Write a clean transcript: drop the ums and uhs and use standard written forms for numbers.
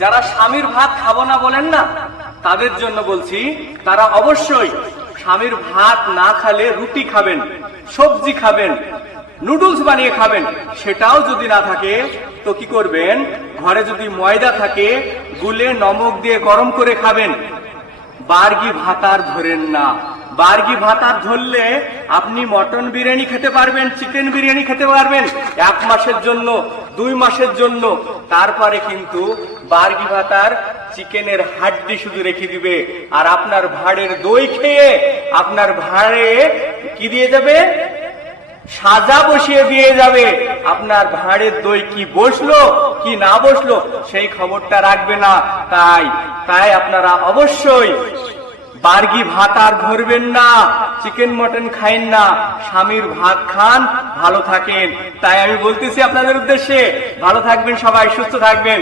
যারা স্বামীর ভাত খাবো না বলেন না, তাদের জন্য বলছি, তারা অবশ্যই স্বামীর ভাত না খেলে রুটি খাবেন, সবজি খাবেন, নুডলস বানিয়ে খাবেন। সেটাও যদি না থাকে তো কি করবেন, ঘরে যদি ময়দা থাকে গুলে নমক দিয়ে গরম করে খাবেন। বার্গি ভাত আর ধরেন না। বার্গি ভাত আর ধরলে আপনি মটন বিরিয়ানি খেতে পারবেন, চিকেন বিরিয়ানি খেতে পারবেন 1 মাসের জন্য, 2 মাসের জন্য। তারপরে কিন্তু বার্গি ভাত আর চিকেনের হাড্ডি শুধু রেখে দিবে, আর আপনার ভাড়ের দই খেয়ে আপনার ভাড়ে কি দিয়ে যাবে, সাজা বসিয়ে দিয়ে যাবে। আপনার ভাঁড়ের দই কি বসলো কি না বসলো সেই খবরটা রাখবে না। তাই আপনারা অবশ্যই বার্গি ভাত আর ধরবেন না, চিকেন মটন খাইন না, স্বামীর ভাত খান, ভালো থাকেন। তাই আমি বলতেছি আপনাদের উদ্দেশ্যে, ভালো থাকবেন সবাই, সুস্থ থাকবেন।